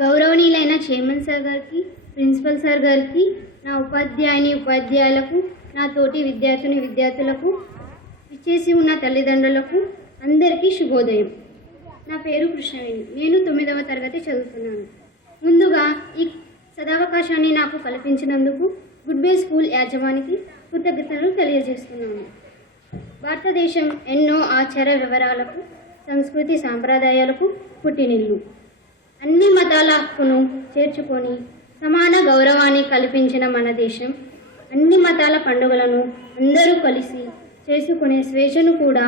గౌరవనీయులైన chairman sir గారికి, principal sir గారికి, నా ఉపాధ్యాయులకు, నా తోటి విద్యార్థులకు, ఇచ్చేసి ఉన్న తల్లిదండ్రులకు అందరికీ శుభోదయం. నా పేరు కృష్ణవేణి. నేను 9వ తరగతి చదువుతున్నాను. ముందుగా ఈ సదావకాశాన్ని నాకు కల్పించినందుకు గుడ్ బై స్కూల్ యాజమానికి కృతజ్ఞతలు తెలియజేస్తున్నాను. భారతదేశం ఎన్నో ఆచార వివరాలకు, సంస్కృతి సాంప్రదాయాలకు పుట్టినిల్లు. అన్ని మతాల హక్కును చేర్చుకొని సమాన గౌరవాన్ని కల్పించిన మన దేశం అన్ని మతాల పండుగలను అందరూ కలిసి చేసుకునే స్వేచ్ఛను కూడా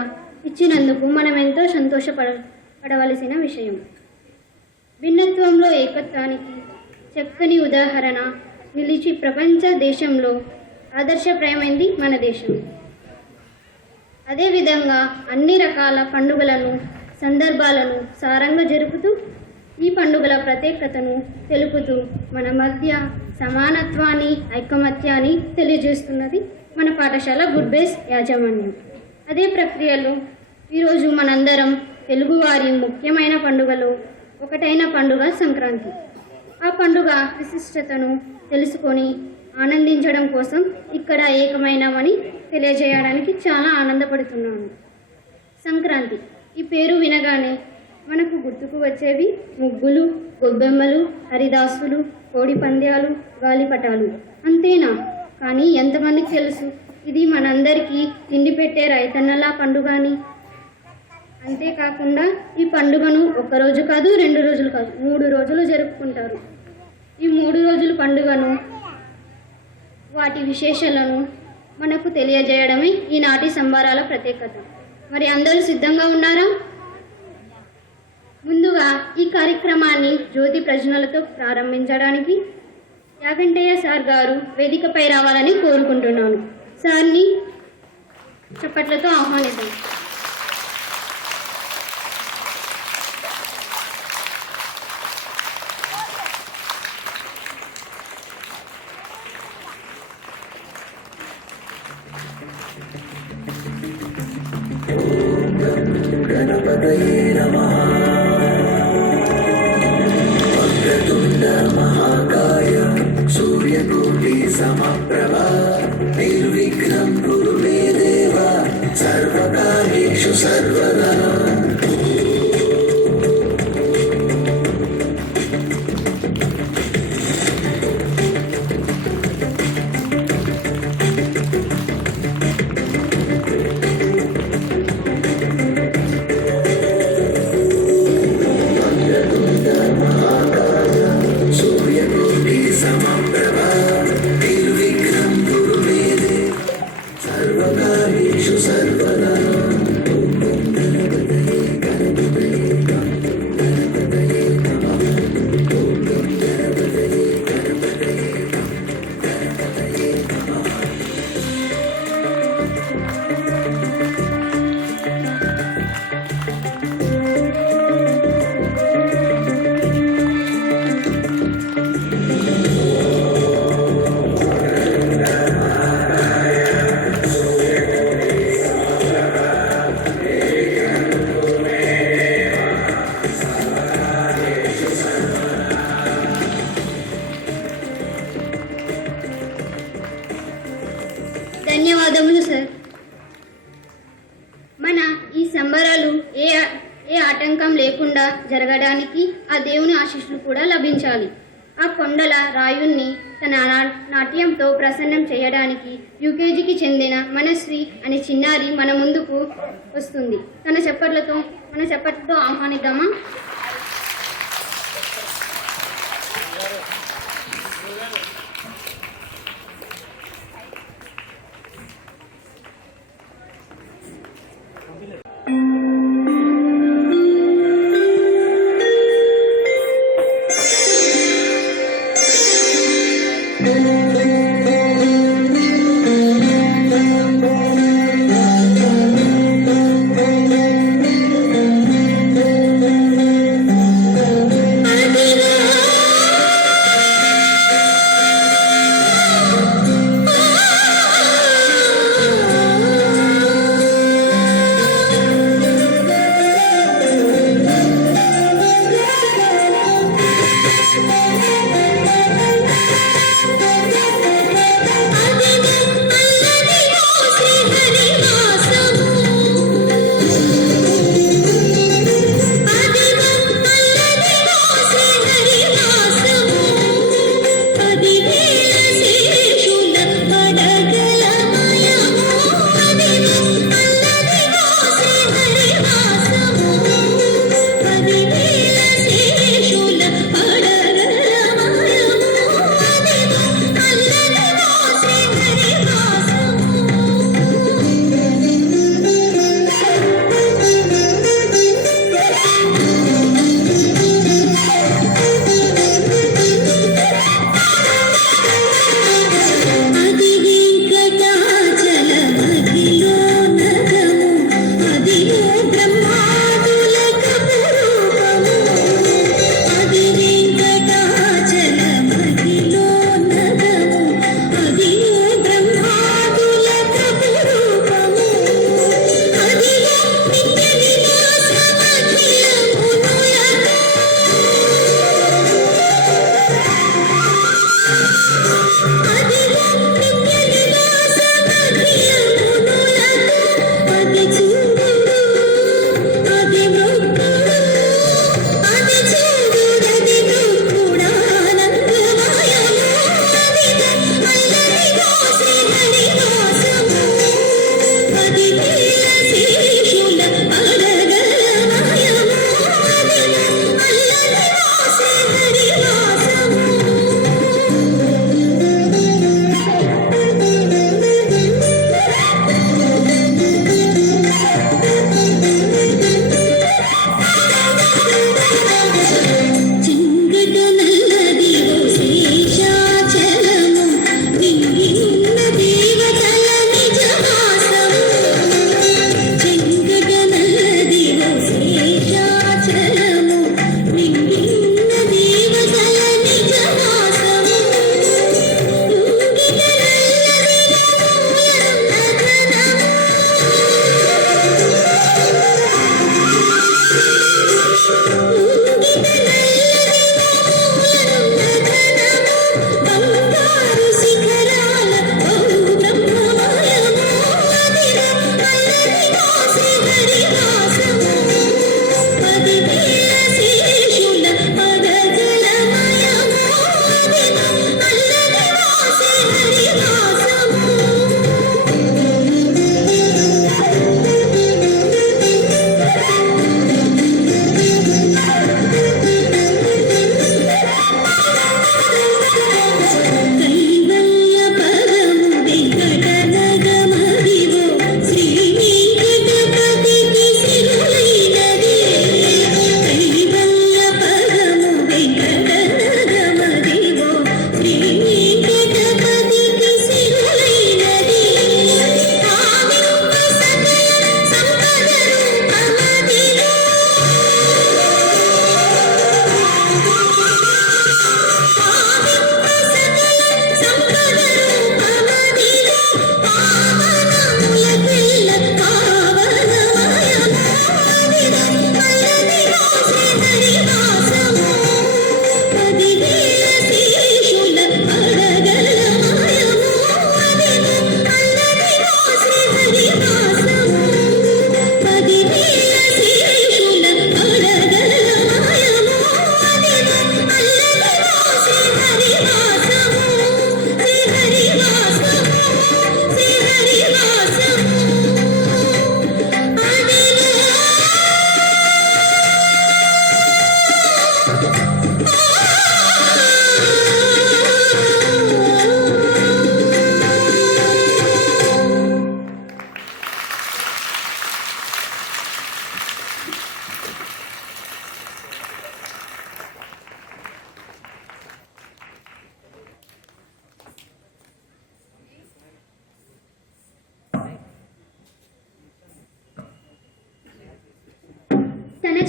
ఇచ్చినందుకు మనం ఎంతో సంతోషపడవలసిన విషయం. భిన్నత్వంలో ఏకత్వానికి చక్కని ఉదాహరణ నిలిచి ప్రపంచ దేశంలో ఆదర్శప్రాయమైంది మన దేశం. అదేవిధంగా అన్ని రకాల పండుగలను, సందర్భాలను సారంగా జరుపుతూ ఈ పండుగల ప్రత్యేకతను తెలుపుతూ మన మధ్య సమానత్వాన్ని, ఐకమత్యాన్ని తెలియజేస్తున్నది మన పాఠశాల గుడ్ బైస్ యాజమాన్యం. అదే ప్రక్రియలో ఈరోజు మనందరం తెలుగువారి ముఖ్యమైన పండుగలో ఒకటైన పండుగ సంక్రాంతి. ఆ పండుగ విశిష్టతను తెలుసుకొని ఆనందించడం కోసం ఇక్కడ ఏకమైనవని తెలియజేయడానికి చాలా ఆనందపడుతున్నాను. సంక్రాంతి ఈ పేరు వినగానే మనకు గుర్తుకు వచ్చేవి ముగ్గులు, గొబ్బెమ్మలు, హరిదాసులు, కోడి పంద్యాలు, గాలిపటాలు. అంతేనా? కానీ ఎంతమందికి తెలుసు ఇది మనందరికీ తిండి పెట్టే రైతన్నల పండుగ అని? అంతేకాకుండా ఈ పండుగను ఒక్కరోజు కాదు, 2 రోజులు కాదు, 3 రోజులు జరుపుకుంటారు. ఈ 3 రోజుల పండుగను, వాటి విశేషాలను మనకు తెలియజేయడమే ఈనాటి సంబరాల ప్రత్యేకత. మరి అందరూ సిద్ధంగా ఉన్నారా? ముందుగా ఈ కార్యక్రమాన్ని జ్యోతి ప్రజ్వలనతో ప్రారంభించడానికి యాగంటయ్య సార్ గారు వేదికపై రావాలని కోరుకుంటున్నాను. సార్ని చప్పట్లతో ఆహ్వానిద్దాం. గణపతయే నమః. వక్రతుండ మహాకాయ సూర్యకోటి సమప్రభ నిర్విఘ్నం కురు మే దేవ సర్వకార్యేషు సర్వదా. ధన్యవాదములు సార్. మన ఈ సంబరాలు ఏ ఆటంకం లేకుండా జరగడానికి ఆ దేవుని ఆశీస్సులు కూడా లభించాలి. ఆ కొండల రాయుణ్ణి తన నాట్యంతో ప్రసన్నం చేయడానికి యూకేజీకి చెందిన మనశ్రీ అనే చిన్నారి మన ముందుకు వస్తుంది. మన చప్పట్లతో ఆహ్వానిద్దామా?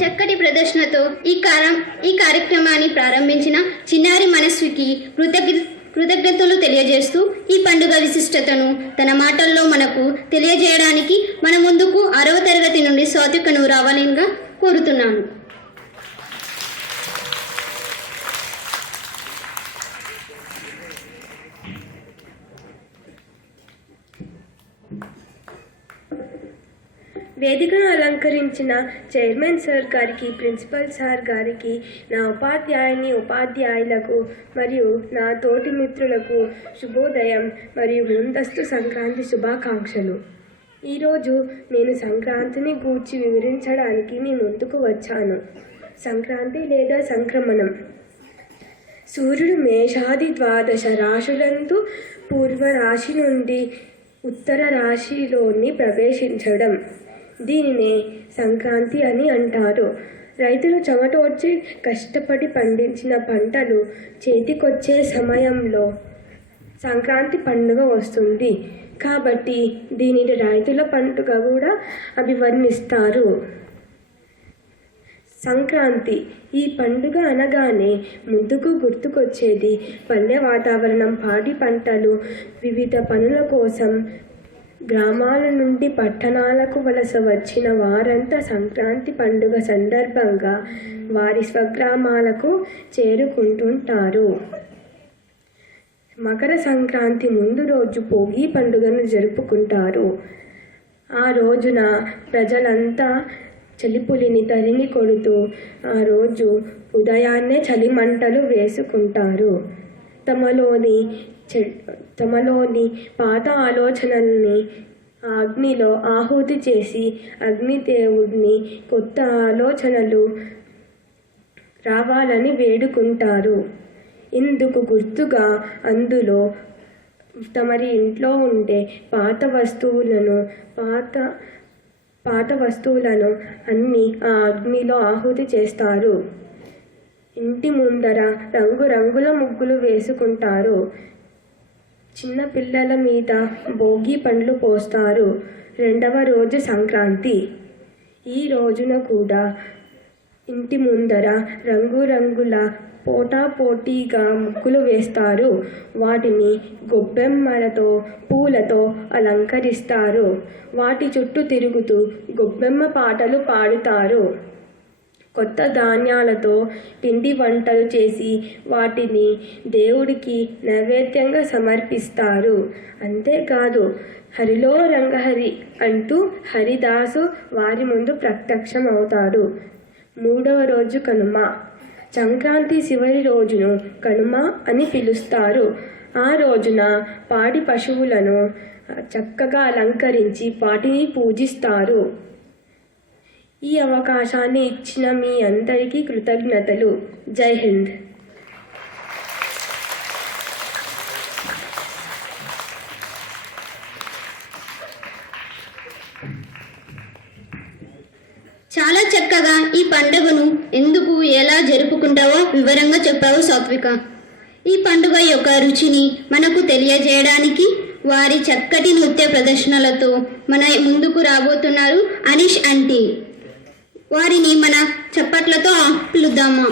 చక్కటి ప్రదర్శనతో ఈ కార్యక్రమాన్ని ప్రారంభించిన చిన్నారి మనస్వికి కృతజ్ఞతలు తెలియజేస్తూ ఈ పండుగ విశిష్టతను తన మాటల్లో మనకు తెలియజేయడానికి మన ముందుకు 6వ తరగతి నుండి సాత్వికను రావాలిగా కోరుతున్నాను. వేదికను అలంకరించిన చైర్మన్ సార్ గారికి, ప్రిన్సిపల్ సార్ గారికి, నా ఉపాధ్యాయులకు మరియు నా తోటి మిత్రులకు శుభోదయం మరియు ముందస్తు సంక్రాంతి శుభాకాంక్షలు. ఈరోజు నేను సంక్రాంతిని గూర్చి వివరించడానికి మీ ముందుకు వచ్చాను. సంక్రాంతి లేదా సంక్రమణం. సూర్యుడు మేషాది 12 రాశులందు పూర్వరాశి నుండి ఉత్తర రాశిలోని ప్రవేశించడం. దీనినే సంక్రాంతి అని అంటారు. రైతులు చెమటోడ్చి కష్టపడి పండించిన పంటలు చేతికొచ్చే సమయంలో సంక్రాంతి పండుగ వస్తుంది. కాబట్టి దీనిని రైతుల పండుగ కూడా అభివర్ణిస్తారు. సంక్రాంతి ఈ పండుగ అనగానే ముందుకు గుర్తుకొచ్చేది పల్లె వాతావరణం, పాడి పంటలు, వివిధ పనుల కోసం గ్రామాల నుండి పట్టణాలకు వలస వచ్చిన వారంతా సంక్రాంతి పండుగ సందర్భంగా వారి స్వగ్రామాలకు చేరుకుంటుంటారు. మకర సంక్రాంతి ముందు రోజు భోగి పండుగను జరుపుకుంటారు. ఆ రోజున ప్రజలంతా చలిపులిని తరిమి కొడుతూ ఆ రోజు ఉదయాన్నే చలిమంటలు వేసుకుంటారు. తమలోని పాత ఆలోచనల్ని అగ్నిలో ఆహుతి చేసి అగ్నిదేవుడిని కొత్త ఆలోచనలు రావాలని వేడుకుంటారు. ఇందుకు గుర్తుగా అందులో తమరి ఇంట్లో ఉండే పాత వస్తువులను అన్నీ ఆ అగ్నిలో ఆహుతి చేస్తారు. ఇంటి ముందర రంగురంగుల ముగ్గులు వేసుకుంటారు. చిన్న పిల్లల మీద భోగి పండ్లు పోస్తారు. 2వ రోజు సంక్రాంతి. ఈ రోజున కూడా ఇంటి ముందర రంగురంగుల పోటాపోటీగా ముగ్గులు వేస్తారు. వాటిని గొబ్బెమ్మలతో, పూలతో అలంకరిస్తారు. వాటి చుట్టూ తిరుగుతూ గొబ్బెమ్మ పాటలు పాడుతారు. కొత్త ధాన్యాలతో పిండి వంటలు చేసి వాటిని దేవుడికి నైవేద్యంగా సమర్పిస్తారు. అంతేకాదు హరిలో రంగహరి అంటూ హరిదాసు వారి ముందు ప్రత్యక్షం అవుతారు. 3వ రోజు కనుమ. సంక్రాంతి చివరి రోజును కనుమ అని పిలుస్తారు. ఆ రోజున పాడి పశువులను చక్కగా అలంకరించి వాటిని పూజిస్తారు. ఈ అవకాశాన్ని ఇచ్చిన మీ అందరికీ కృతజ్ఞతలు. జై హింద్. చాలా చక్కగా ఈ పండుగను ఎందుకు, ఎలా జరుపుకుంటావో వివరంగా చెప్పావు సాత్విక. ఈ పండుగ యొక్క రుచిని మనకు తెలియజేయడానికి వారి చక్కటి నృత్య ప్రదర్శనలతో మన ముందుకు రాబోతున్నారు అనీష్ ఆంటీ. వారిని మన చప్పట్లతో పిలుద్దామా?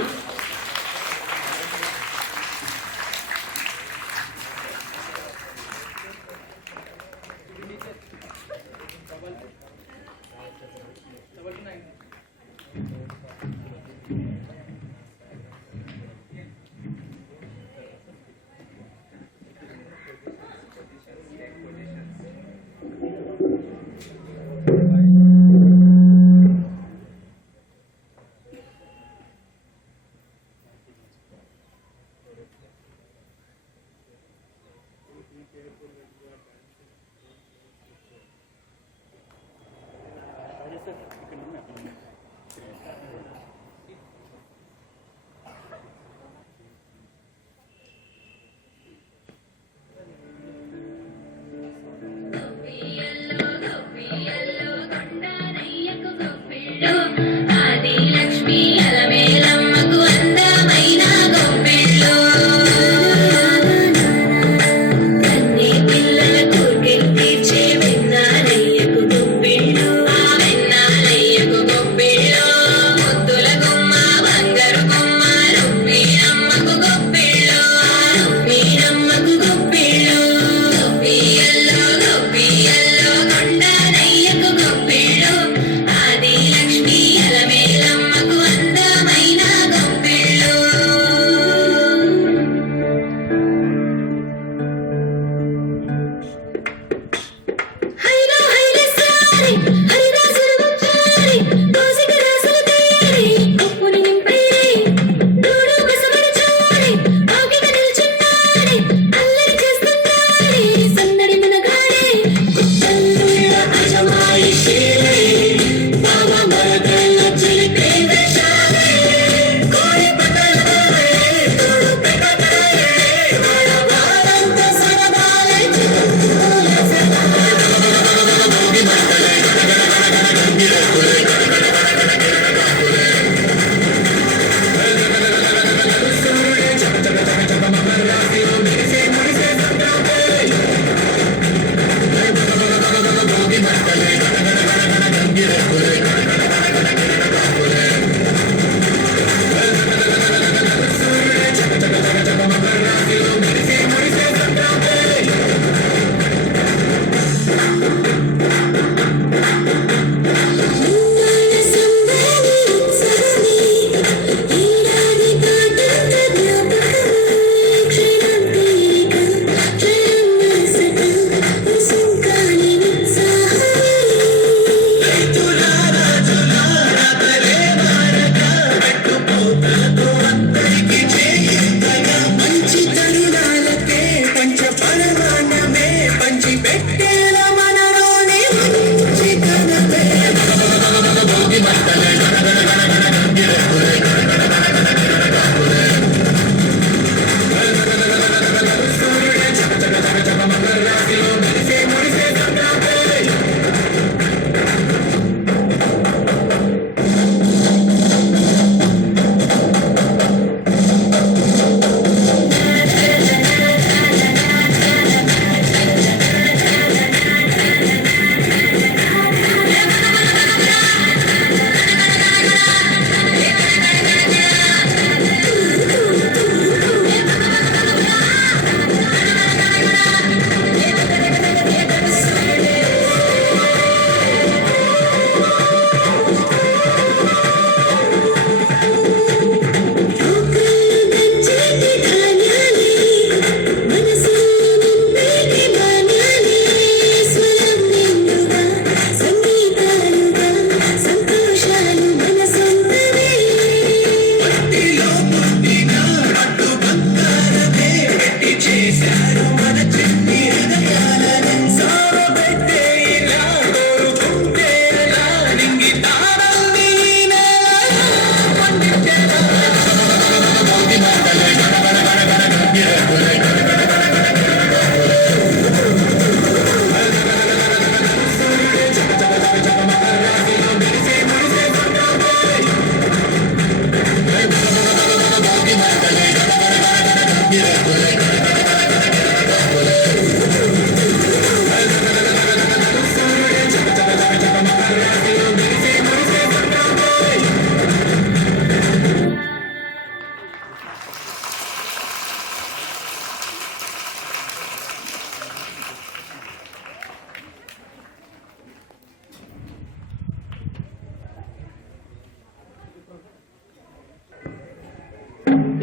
తనతో అందరికీ చేయంతగా మంచి తరుణాలకే పంచ పరమాన్నమే పంచి పెట్టేల మనలోనే మంచితనమే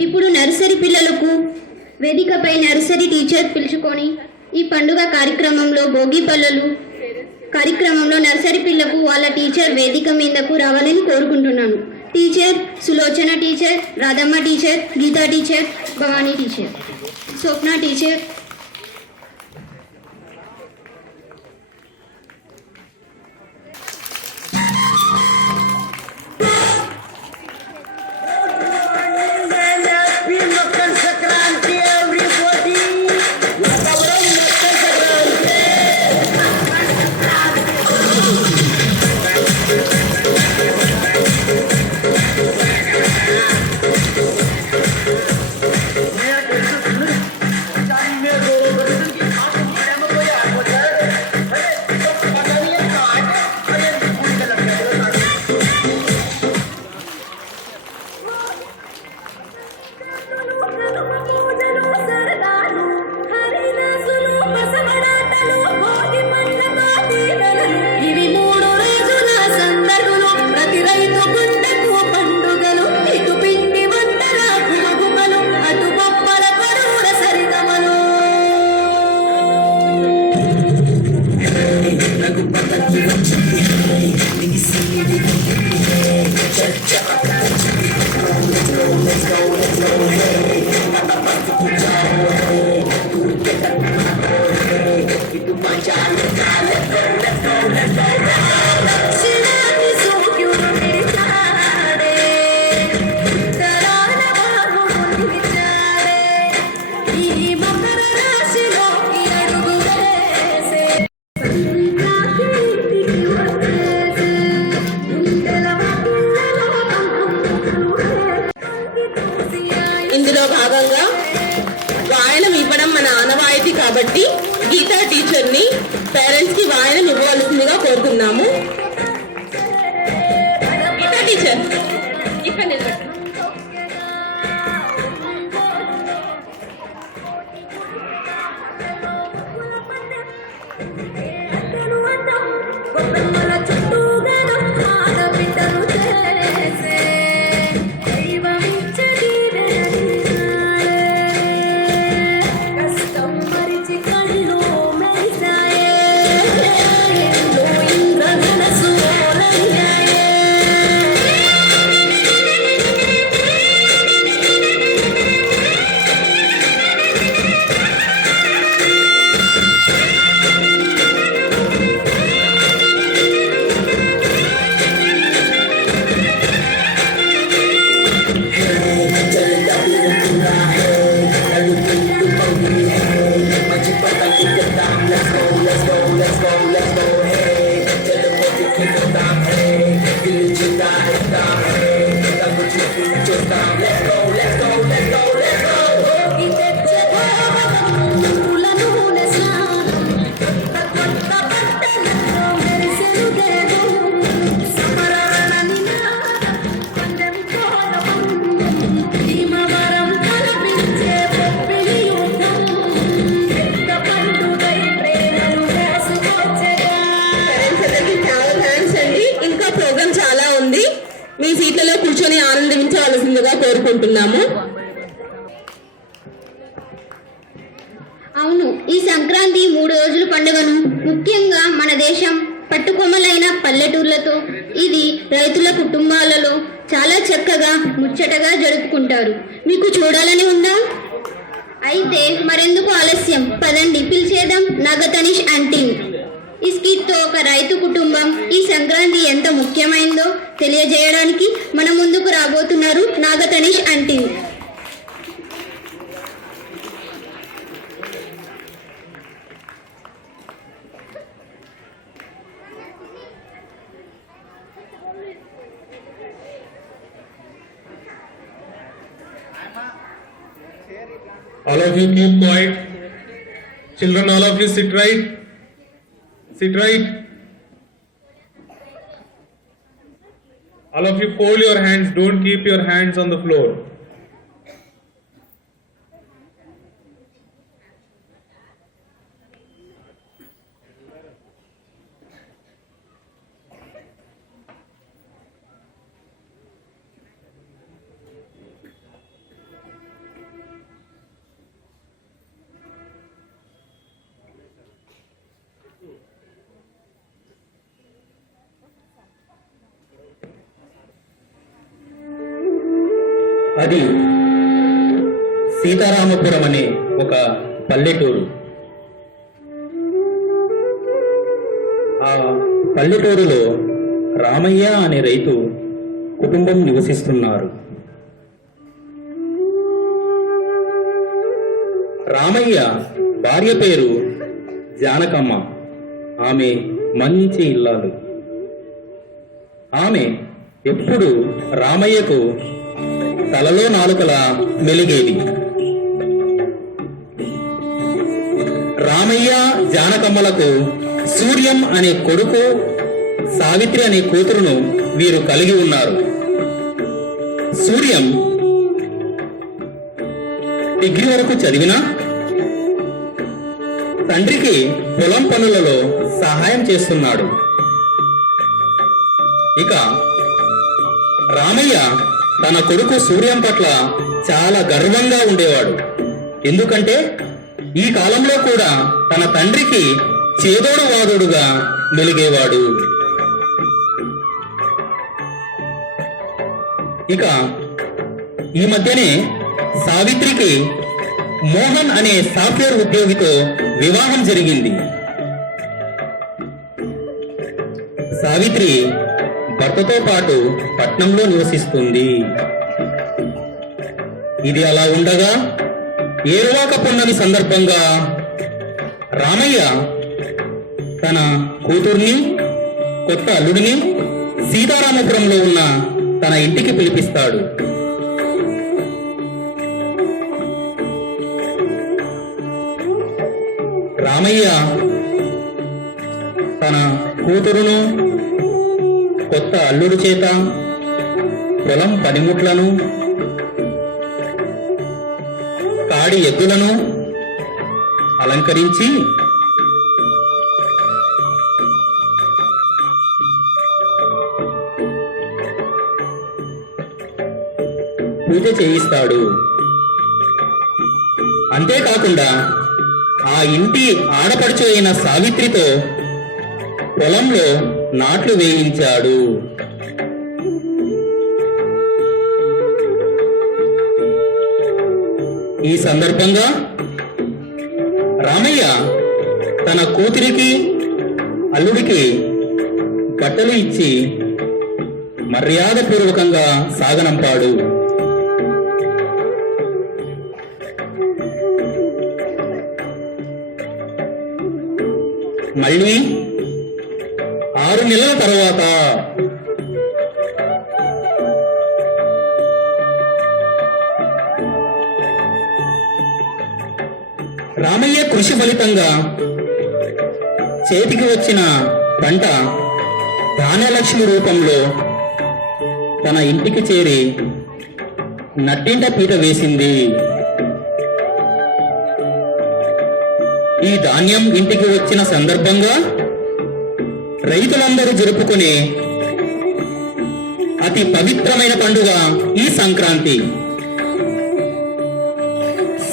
ఇప్పుడు నర్సరీ పిల్లలకు వేదికపై నర్సరీ టీచర్ పిలుచుకొని ఈ పండుగ కార్యక్రమంలో భోగి పల్లెలు కార్యక్రమంలో నర్సరీ పిల్లకు వాళ్ళ టీచర్ వేదిక మీదకు రావాలని కోరుకుంటున్నాను. Teacher Sulochana teacher, Radhamma teacher, Geeta teacher, Bhavani teacher, Swapna teacher. ఇందులో భాగంగా వాయనం ఇవ్వడం మన ఆనవాయితీ కాబట్టి గీతా టీచర్ని పేరెంట్స్ కి వాయనం ఇవ్వవలసిందిగా కోరుతున్నాము. గీతా టీచర్ ఇక్కడ నిలబడండి. ఇవ్వవలసిందిగా కోరుకుంటున్నాము. అవును, ఈ సంక్రాంతి 3 రోజుల పండుగను ముఖ్యంగా మన దేశం పట్టుకొమ్మలైన పల్లెటూర్లతో ఇది రైతుల కుటుంబాలలో చాలా చక్కగా ముచ్చటగా జరుపుకుంటారు. మీకు చూడాలని ఉందా? అయితే మరెందుకు ఆలస్యం, పదండి పిలిచేద్దాం నాగతనీష్ ఆంటీ. ఈ స్కిట్తో ఒక రైతు కుటుంబం ఈ సంక్రాంతి ఎంత ముఖ్యమైందో తెలియజేయడానికి మన ముందుకు రాబోతున్నారు నాగతనీష్ aunty. All of you keep quiet. Children, all of you sit right. Sit right. All of you fold your hands. Don't keep your hands on the floor. అది సీతారామపురం అనే ఒక పల్లెటూరు. ఆ పల్లెటూరులో రామయ్య అనే రైతు కుటుంబం నివసిస్తున్నారు. రామయ్య భార్య పేరు జానకమ్మ. ఆమె మంచి ఇల్లాలు. ఆమె ఎప్పుడు రామయ్యకు తలలో నాలుకలా మెలిగేది. రామయ్య జానకమ్మలకు సూర్యం అనే కొడుకు, సావిత్రి అనే కూతురును వీరు కలిగి ఉన్నారు. సూర్యం డిగ్రీ వరకు చదివినా తండ్రికి పొలం పనులలో సహాయం చేస్తున్నాడు. ఇక రామయ్య తన కొడుకు సూర్యం పట్ల చాలా గర్వంగా ఉండేవాడు. ఎందుకంటే ఈ కాలంలో కూడా తన తండ్రికి చేదోడు వాదోడుగా మెలిగేవాడు. ఇక ఈ మధ్యనే సావిత్రికి మోహన్ అనే సాఫ్ట్వేర్ ఉద్యోగితో వివాహం జరిగింది. సావిత్రి భర్తతో పాటు పట్నంలో నివసిస్తుంది. ఇది అలా ఉండగా ఏరువాక పున్నమి సందర్భంగా రామయ్య తన కూతుర్ని, కొత్త అల్లుడిని సీతారామపురంలో ఉన్న తన ఇంటికి పిలిపిస్తాడు. రామయ్య తన కూతురును, కొత్త అల్లుడు చేత పొలం పనిముట్లను, కాడి ఎద్దులను అలంకరించి పూజ చేయిస్తాడు. అంతేకాకుండా ఆ ఇంటి ఆడపడుచు అయిన సావిత్రితో పొలంలో నాట్లు వేయించాడు. ఈ సందర్భంగా రామయ్య తన కూతురికి, అల్లుడికి బట్టలు ఇచ్చి మర్యాదపూర్వకంగా సాగనంపాడు. మళ్ళీ 6 నెలల తర్వాత రామయ్య కృషి ఫలితంగా చేతికి వచ్చిన పంట ధాన్యలక్ష్మి రూపంలో తన ఇంటికి చేరి నట్టింట పీట వేసింది. ఈ ధాన్యం ఇంటికి వచ్చిన సందర్భంగా రైతులందరూ జరుపుకునే అతి పవిత్రమైన పండుగ ఈ సంక్రాంతి.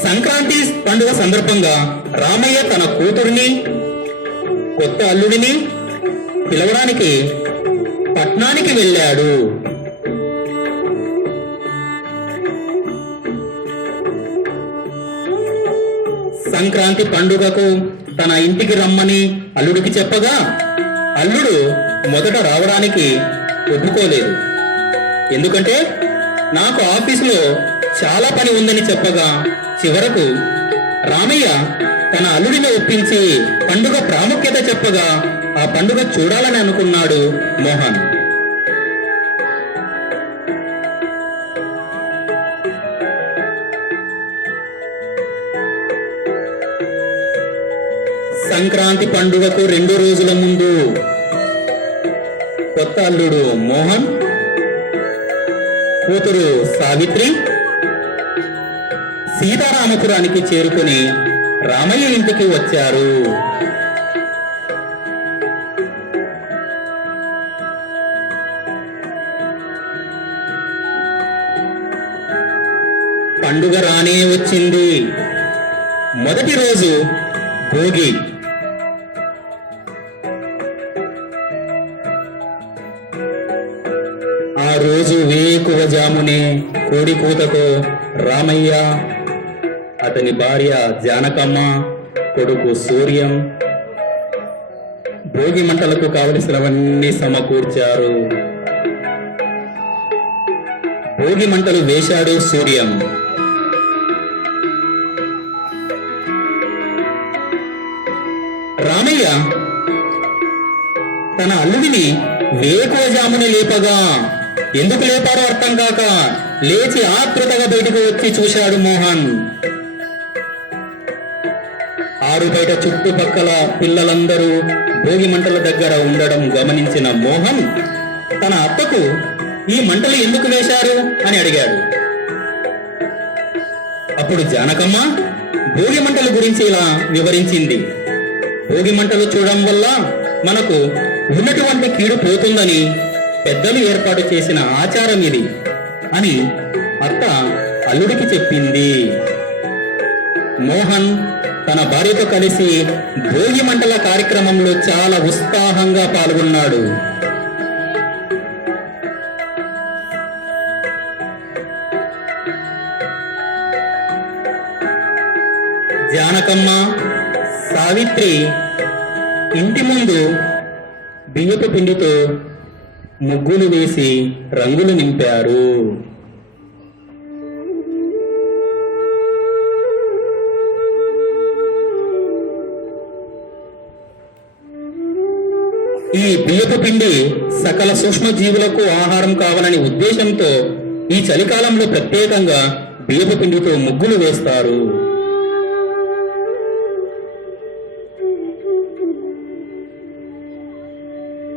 సంక్రాంతి పండుగ సందర్భంగా రామయ్య తన కూతురిని, కొత్త అల్లుడిని పిలవడానికి పట్నానికి వెళ్ళాడు. సంక్రాంతి పండుగకు తన ఇంటికి రమ్మని అల్లుడికి చెప్పగా అల్లుడు మొదట రావడానికి ఒప్పుకోలేదు. ఎందుకంటే నాకు ఆఫీసులో చాలా పని ఉందని చెప్పగా చివరకు రామయ్య తన అల్లుడిని ఒప్పించి పండుగ ప్రాముఖ్యత చెప్పగా ఆ పండుగ చూడాలని అనుకున్నాడు మోహన్. సంక్రాంతి పండుగకు 2 రోజుల ముందు కొత్త అల్లుడు మోహన్, కూతురు సావిత్రి సీతారామపురానికి చేరుకుని రామయ్య ఇంటికి వచ్చారు. పండుగ రానే వచ్చింది. మొదటి రోజు భోగి. ఆ రోజు వేకువజామునే కోడి కూతతో రామయ్య, అతని భార్య జానకమ్మ, కొడుకు సూర్యం భోగి మంటలకు కావలసినవన్నీ సమకూర్చారు. భోగి మంటలు వేశాడు సూర్యం. రామయ్య తన అల్లుడిని వేకువజామున లేపగా ఎందుకు లేపారో అర్థం కాక లేచి ఆతృతగా బయటకు వచ్చి చూశాడు మోహన్. ఆరు బయట చుట్టుపక్కల పిల్లలందరూ భోగి మంటల దగ్గర ఉండడం గమనించిన మోహన్ తన అత్తకు ఈ మంటలు ఎందుకు వేశారు అని అడిగాడు. అప్పుడు జానకమ్మ భోగి మంటల గురించి ఇలా వివరించింది. భోగి మంటలు చూడడం వల్ల మనకు ఉన్నటువంటి కీడు పోతుందని పెద్దలు ఏర్పాటు చేసిన ఆచారం ఇది అని అత్త అల్లుడికి చెప్పింది. మోహన్ తన భార్యతో కలిసి భోగి మంటల కార్యక్రమంలో చాలా ఉత్సాహంగా పాల్గొన్నాడు. జానకమ్మ, సావిత్రి ఇంటి ముందు బియ్యపు పిండితో ముగ్గులు వేసి రంగులు నింపారు. ఈ బియ్యపు పిండి సకల సూక్ష్మ జీవులకు ఆహారం కావాలనే ఉద్దేశంతో ఈ చలికాలంలో ప్రత్యేకంగా బియ్యపు పిండితో ముగ్గులు వేస్తారు.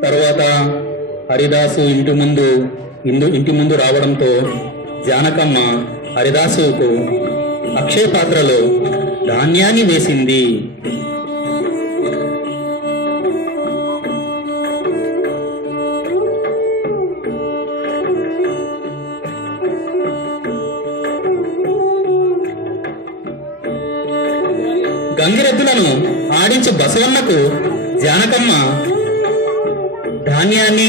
తరువాత హరిదాసు ఇంటి ముందు రావడంతో జానకమ్మ హరిదాసుకు అక్షయ పాత్రలో ధాన్యాన్ని వేసింది. గంగిరెద్దులను ఆడించు బసవన్నకు జానకమ్మ ధాన్యాన్ని,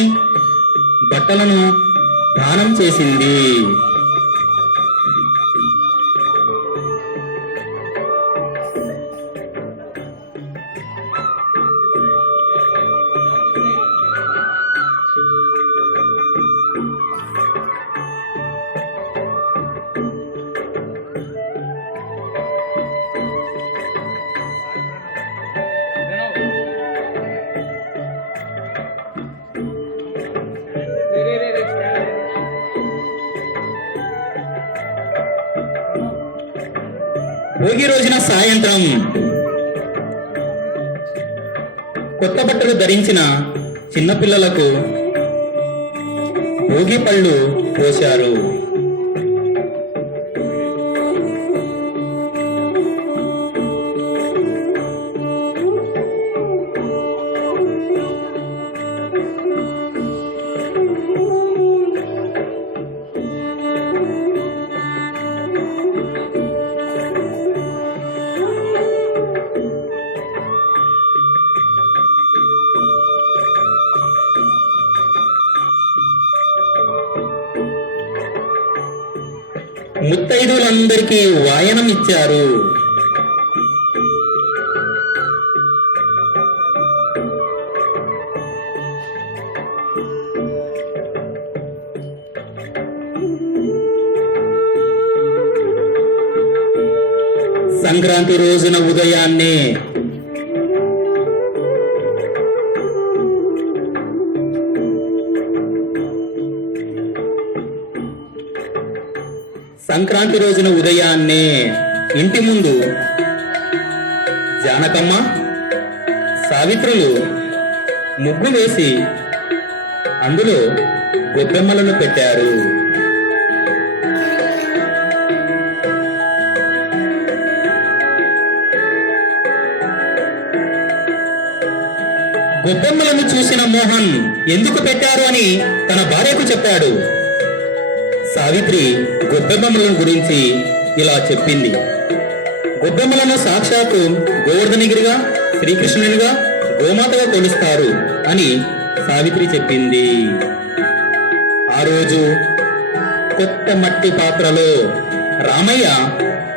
బట్టలను దానం చేసింది. భోగి రోజున సాయంత్రం కొత్త బట్టలు ధరించిన చిన్నపిల్లలకు భోగి పళ్ళు పోశారు. ముత్తైదువులందరికీ వాయనం ఇచ్చారు. సంక్రాంతి రోజున ఉదయాన్నే ఇంటి ముందు జానకమ్మ, సావిత్రులు ముగ్గు వేసి అందులో గొబ్బెమ్మలను పెట్టారు. గొబ్బెమ్మలను చూసిన మోహన్ ఎందుకు పెట్టారు అని తన భార్యకు చెప్పాడు. సావిత్రి గొబ్బెమ్మలను గురించి ఇలా చెప్పింది. గొబ్బెమ్మలను సాక్షాత్తు గోవర్ధనగిరిగా, శ్రీకృష్ణునిగా, గోమాతగా కొలుస్తారు అని సావిత్రి చెప్పింది. ఆ రోజు కొత్త మట్టి పాత్రలో రామయ్య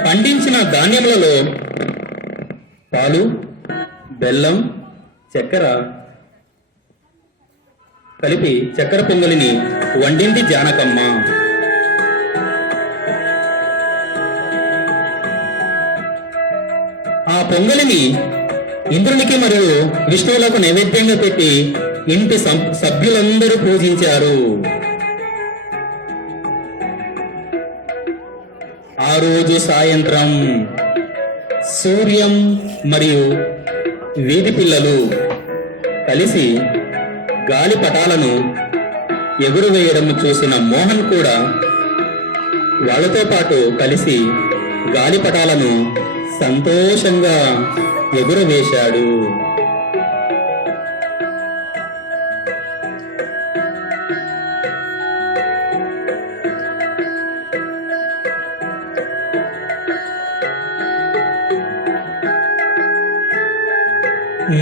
పండించిన ధాన్యములలో పాలు, బెల్లం, చక్కెర కలిపి చక్కెర పొంగలిని వండింది జానకమ్మ. ఆ పొంగలిని ఇంద్రునికి మరియు విష్ణువులకు నైవేద్యంగా పెట్టి ఇంటి సభ్యులందరూ పూజించారు. ఆ రోజు సాయంత్రం సూర్యం మరియు వీధి పిల్లలు కలిసి గాలిపటాలను ఎగురువేయడం చూసిన మోహన్ కూడా వాళ్ళతో పాటు కలిసి గాలిపటాలను సంతోషంగా ఎగురవేశాడు.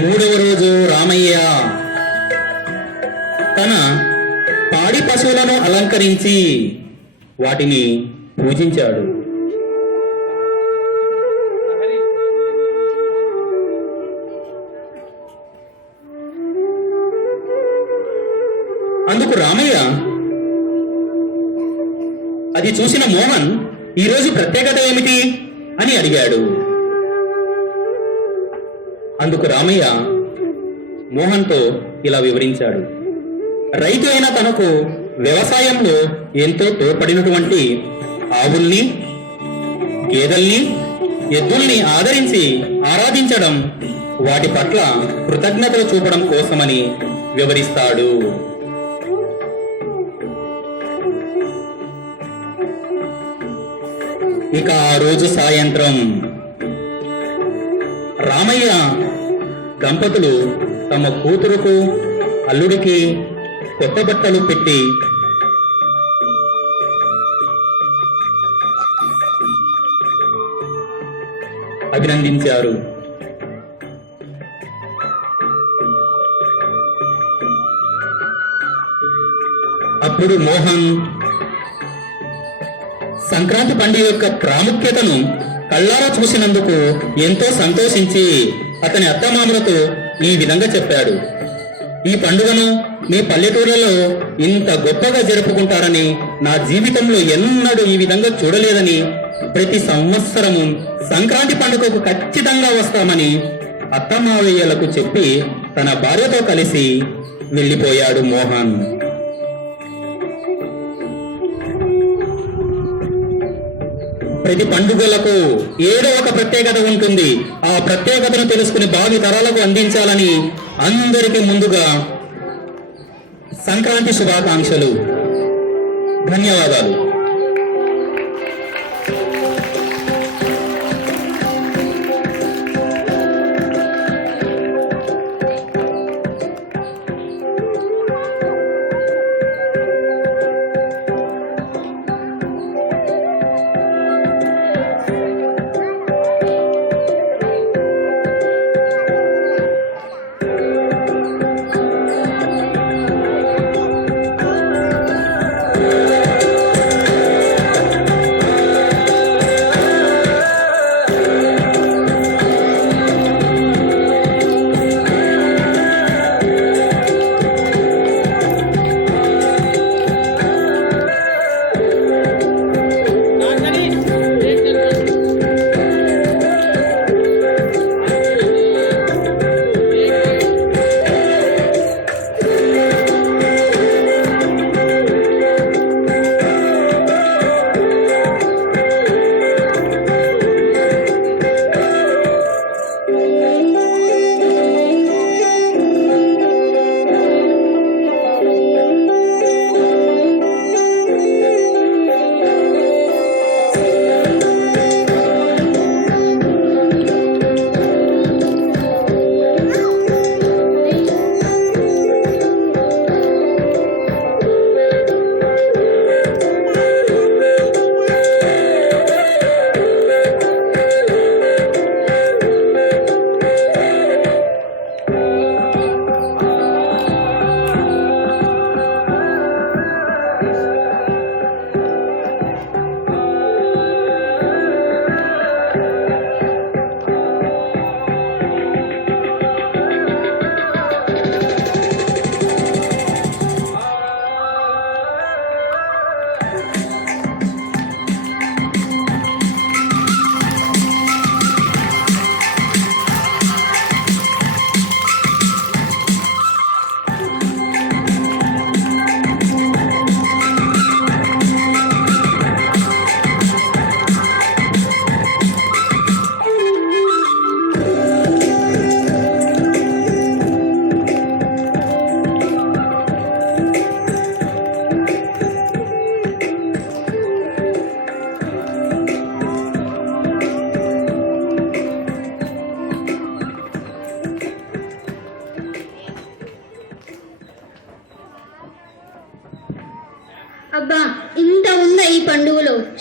మూడవ రోజు రామయ్య తన పాడి పశువులను అలంకరించి వాటిని పూజించాడు. అందుకు రామయ్య అది చూసిన మోహన్ ఈరోజు ప్రత్యేకత ఏమిటి అని అడిగాడు. అందుకు రామయ్య మోహన్తో ఇలా వివరించాడు. రైతు అయిన తనకు వ్యవసాయంలో ఎంతో తోడ్పడినటువంటి ఆవుల్ని, గేదెల్ని, ఎద్దుల్ని ఆదరించి ఆరాధించడం, వాటి పట్ల కృతజ్ఞతలు చూపడం కోసమని వివరిస్తాడు. ఇక ఆ రోజు సాయంత్రం రామయ్య దంపతులు తమ కూతురుకు, అల్లుడికి కొత్త బట్టలు పెట్టి అభినందించారు. అప్పుడు మోహన్ సంక్రాంతి పండుగ యొక్క ప్రాముఖ్యతను కళ్ళారా చూసినందుకు ఎంతో సంతోషించి అతని అత్తమామలతో ఈ విధంగా చెప్పాడు. ఈ పండుగను మీ పల్లెటూళ్ళలో ఇంత గొప్పగా జరుపుకుంటారని నా జీవితంలో ఎన్నడూ ఈ విధంగా చూడలేదని, ప్రతి సంవత్సరము సంక్రాంతి పండుగకు ఖచ్చితంగా వస్తామని అత్తమావయ్యలకు చెప్పి తన భార్యతో కలిసి వెళ్ళిపోయాడు మోహన్. ప్రతి పండుగలకు ఏదో ఒక ప్రత్యేకత ఉంటుంది. ఆ ప్రత్యేకతను తెలుసుకుని భావి తరాలకు అందించాలని అందరికీ ముందుగా సంక్రాంతి శుభాకాంక్షలు. ధన్యవాదాలు.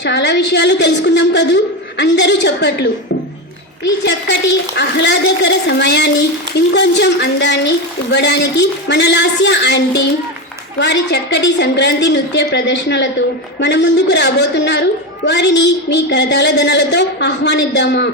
చాలా విషయాలు తెలుసుకున్నాం కదూ. అందరూ చప్పట్లు. ఈ చక్కటి ఆహ్లాదకర సమయాన్ని ఇంకొంచెం అందాన్ని ఇవ్వడానికి మన లాస్య ఆంటీ వారి చక్కటి సంక్రాంతి నృత్య ప్రదర్శనలతో మన ముందుకు రాబోతున్నారు. వారిని మీ కరతాళ ధ్వనులతో ఆహ్వానిద్దామా?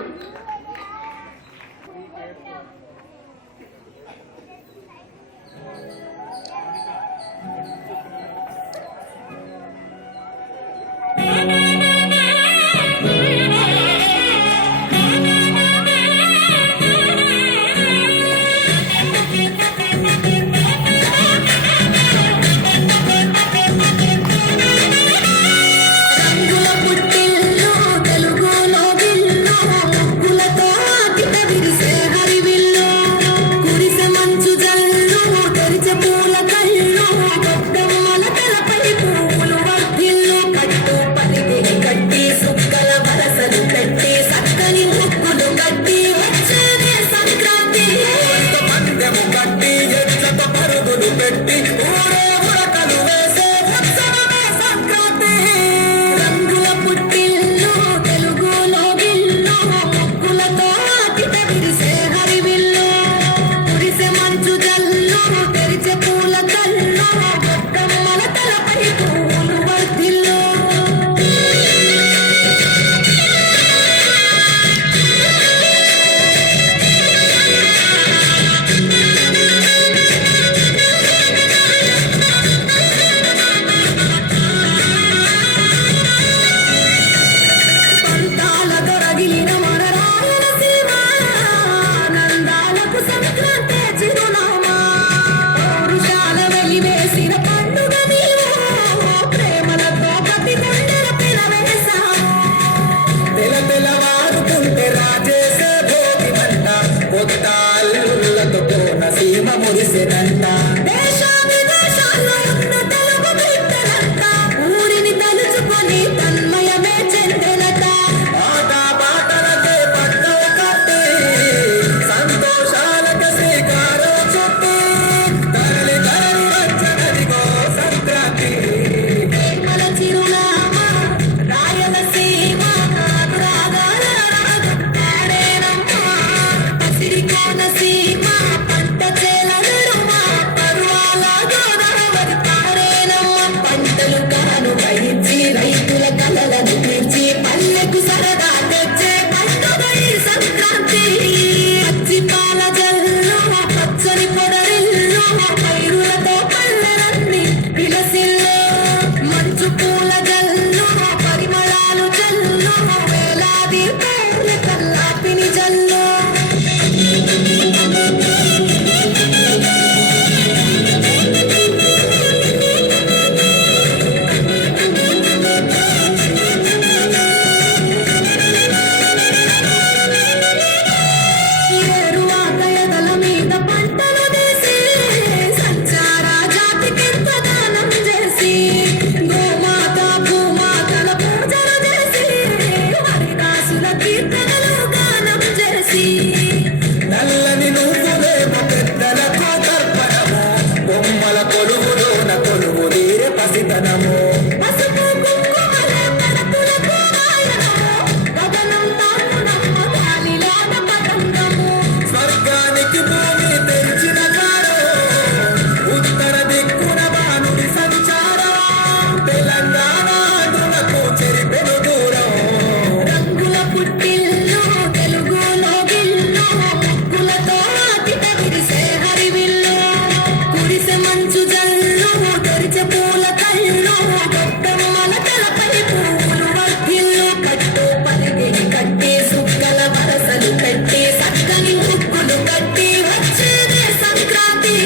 రంగుల పుట్టిల్లు తెలుగులో గిల్లు ముగ్గులతో అతిక విరిసే హరివిల్లు కురిసె మంచు జల్లు తెరిచే పూల కళ్ళు గొప్పమ్మల తలపై పువ్వులు వర్ధిల్లు కట్టు పలికి కట్టి సుక్కల వరసలు పెట్టి సక్కని ముగ్గులు కట్టి వచ్చేదే సంక్రాంతి పందెము కట్టి ఎచ్చత పరుగులు పెట్టి ఊరే ఉరకలు వేసే ఉత్సవమే సంక్రాంతి రంగుల పుట్టిల్లు తెలుగులో గిల్లు ముగ్గులతో అతిక విరిసే హరివిల్లు కురిసె మంచు జల్లు తెరిచే పూల కళ్ళు గొప్పమ్మల తలపై పువ్వులు వర్ధిల్లు పంతాల దొరగిలిన మన రాయలసీమ నందాలకు సంక్రాంతి చిరునామా పౌరుషాల వెలివేసిన పండుగ నీవు ప్రేమలతో ప్రతి గుండెల పిలవేశాము తెలవారుతుంటే రాజేసే భోగి మంట కొత్త అల్లుళ్ళతో కోన సీమ మురిసెనంట దేశ విదేశాల్లో ఉన్న తెలుగు బిడ్డలంట ఊరిని తలుచుకొని తన్మయమే చెందెనట ఆట పాటలకే పట్టం కట్టి సంతోషాలకు శ్రీకారం చుట్టి తరలి తరలి వచ్చనదిగో సంక్రాంతి ప్రేమల చిరునామా రాయలసీమ రాగాల రాగం పాడేనమ్మా పసిడి కోనసీమ పంట చేల నడుమ పర్వాల గోదావరి పాడేనమ్మ పంటలు కాను వహించి రైతుల కలలను తీర్చి పల్లెకు సరదా తెచ్చే పండుగ ఈ సంక్రాంతి పచ్చి పాల జల్లు పచ్చని పొడరిల్లు పైరులతో పల్లెలన్నీ విలసిల్లు మంచు పూల జల్లు పరిమళాలు జల్లు వేలాది పూల కల్లాపిని జల్లు ఏరువాక ఎదల మీద పంటలు తీసి సంచార జాతికెంత దానం చేసి గోమాత భూమాతల పూజలు చేసి హరిదాసుల కీర్తనలు గానం చేసి నల్లని నువ్వులేమో పెద్దలకు తర్పణము బొమ్మల కొలువులోన కొలువు నీరే పసితనము పసుపు కుంకుమలే పడతులకు వాయనము గగనం తాకునమ్మ గాలిలోన పతంగము స్వర్గానికి భూమి తెరిచిన కారో ఉత్తర దిక్కున భానుడి సంచారం తెలంగాణ అడులకు చెరిపెను దూరం రంగుల పుట్టిల్లు తెలుగులో గిల్లు ముగ్గులతో అతిక విరిసే హరివిల్లు కురిసె మంచు జల్లు తెరిచే పూల కళ్ళు గొప్పమ్మల తలపై పువ్వులు వర్ధిల్లు కట్టు పలికి కట్టి సుక్కల వరసలు పెట్టి సక్కని ముగ్గులు కట్టి వచ్చేదే సంక్రాంతి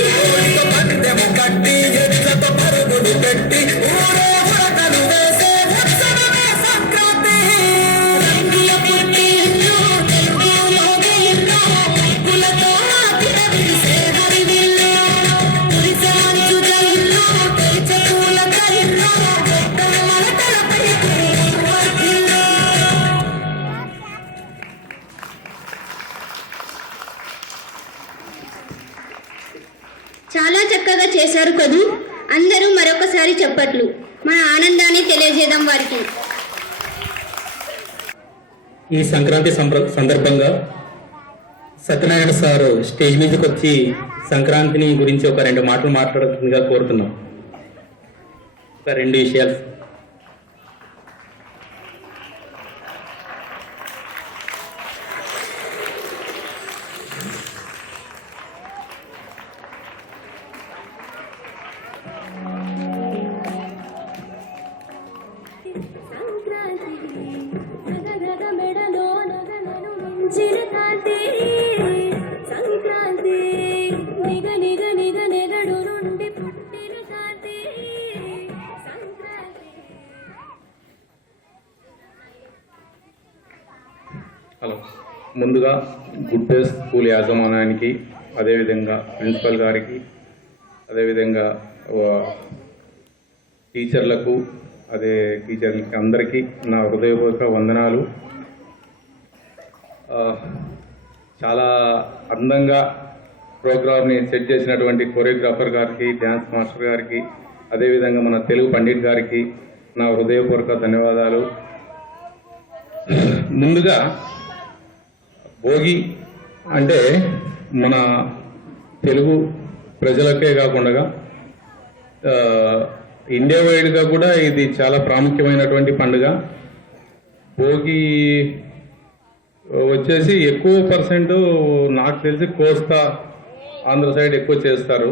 పందెము కట్టి ఎచ్చత పరుగులు పెట్టి ఊరే ఉరకలు వేసే ఉత్సవమే సంక్రాంతి రంగుల పుట్టిల్లు తెలుగులో గిల్లు ముగ్గులతో అతిక విరిసే హరివిల్లు కురిసె మంచు జల్లు తెరిచే పూల కళ్ళు గొప్పమ్మల తలపై పువ్వులు వర్ధిల్లు చాలా చక్కగా చేశారు కదూ. అందరూ మరొకసారి చప్పట్లు. మన ఆనందాన్ని తెలియజేద్దాం వారికి. ఈ సంక్రాంతి సందర్భంగా సత్యనారాయణ సారు స్టేజ్ మీదకి వచ్చి సంక్రాంతిని గురించి ఒక 2 మాటలు మాట్లాడుతుందిగా కోరుతున్నాం. ఒక 2 విషయాలు. సంక్రాంతి నిగ నిగ నిగ నెగడు నుండి పుట్టిన కాంతి సంక్రాంతి. హలో, ముందుగా గుడ్ డే స్కూల్ యాజమాన్యానికి, అదేవిధంగా ప్రిన్సిపల్ గారికి, అదేవిధంగా టీచర్లకు, టీచర్లకి అందరికీ నా హృదయపూర్వక వందనాలు. చాలా అందంగా ప్రోగ్రామ్ని సెట్ చేసినటువంటి కొరియోగ్రాఫర్ గారికి, డ్యాన్స్ మాస్టర్ గారికి, అదేవిధంగా మన తెలుగు పండిట్ గారికి నా హృదయపూర్వక ధన్యవాదాలు. ముందుగా భోగి అంటే మన తెలుగు ప్రజలకే కాకుండా ఇండియా వైడ్గా కూడా ఇది చాలా ప్రాముఖ్యమైనటువంటి పండుగ. భోగి వచ్చేసి ఎక్కువ పర్సెంట్ నాకు తెలిసి కోస్తా ఆంధ్ర సైడ్ ఎక్కువ చేస్తారు.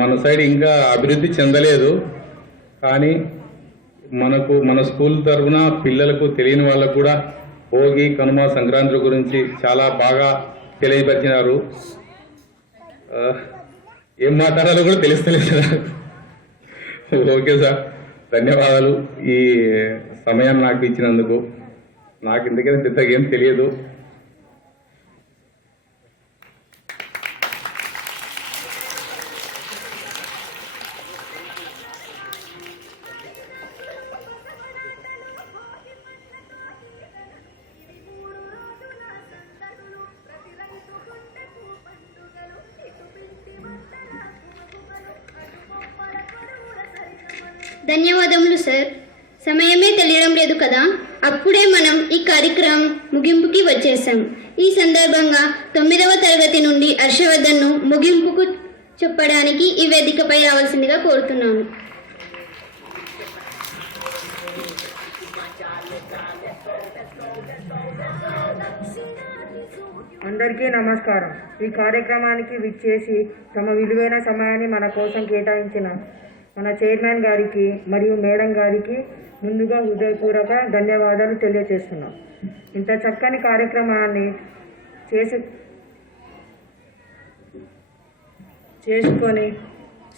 మన సైడ్ ఇంకా అభివృద్ధి చెందలేదు. కానీ మన స్కూల్ తరఫున పిల్లలకు తెలియని వాళ్ళకు కూడా భోగి, కనుమ, సంక్రాంతి గురించి చాలా బాగా తెలియపరిచినారు. ఏం మాట్లాడాలో కూడా తెలుస్తలేదు. ఓకే సార్, ధన్యవాదాలు ఈ సమయాన్ని నాకు ఇచ్చినందుకు. నాకు ఇంతకైనా పెద్దగా ఏం తెలియదు. ధన్యవాదములు సార్. సమయమే తెలియడం లేదు కదా, అప్పుడే మనం ఈ కార్యక్రమం ముగింపుకి వచ్చేసాం. ఈ సందర్భంగా 9వ తరగతి నుండి హర్షవర్ధన్ను ముగింపుకు చెప్పడానికి ఈ వేదికపై రావాల్సిందిగా కోరుతున్నాను. అందరికీ నమస్కారం. ఈ కార్యక్రమానికి విచ్చేసి తమ విలువైన సమయాన్ని మన కోసం కేటాయించిన మన చైర్మన్ గారికి మరియు మేడం గారికి ముందుగా హృదయపూర్వక ధన్యవాదాలు తెలియజేస్తున్నాం. ఇంత చక్కని కార్యక్రమాన్ని చేసుకొని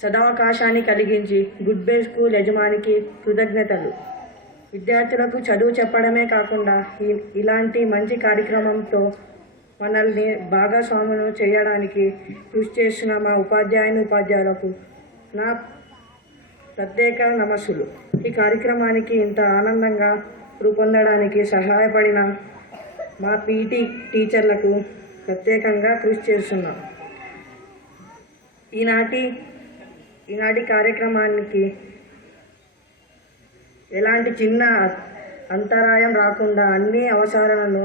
సదావకాశాన్ని కలిగించి గుడ్ డే స్కూల్ యజమానికి కృతజ్ఞతలు. విద్యార్థులకు చదువు చెప్పడమే కాకుండా ఇలాంటి మంచి కార్యక్రమంతో మనల్ని భాగస్వాములు చేయడానికి కృషి చేస్తున్న మా ఉపాధ్యాయులకు నా ప్రత్యేక నమస్సులు. ఈ కార్యక్రమానికి ఇంత ఆనందంగా రూపొందడానికి సహాయపడిన మా పీటీ టీచర్లకు ప్రత్యేకంగా కృషి చేస్తున్నాం. ఈనాటి కార్యక్రమానికి ఎలాంటి చిన్న అంతరాయం రాకుండా అన్ని అవసరాలను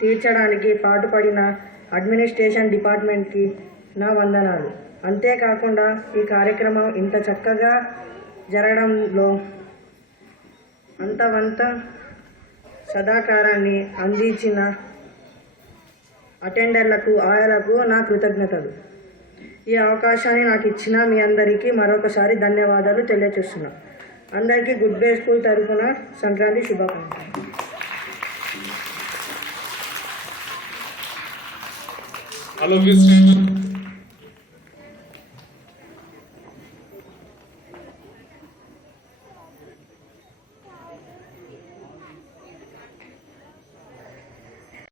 తీర్చడానికి పాటుపడిన అడ్మినిస్ట్రేషన్ డిపార్ట్మెంట్కి నా వందనాలు. అంతేకాకుండా ఈ కార్యక్రమం ఇంత చక్కగా జరగడంలో అంతవంత సదాకారాన్ని అందించిన అటెండర్లకు, ఆయలకు నా కృతజ్ఞతలు. ఈ అవకాశాన్ని నాకు ఇచ్చిన మీ అందరికీ మరొకసారి ధన్యవాదాలు తెలియజేస్తున్నాను. అందరికీ గుడ్ డే స్కూల్ తరఫున సంక్రాంతి శుభాకాంక్షలు. All of you stand up.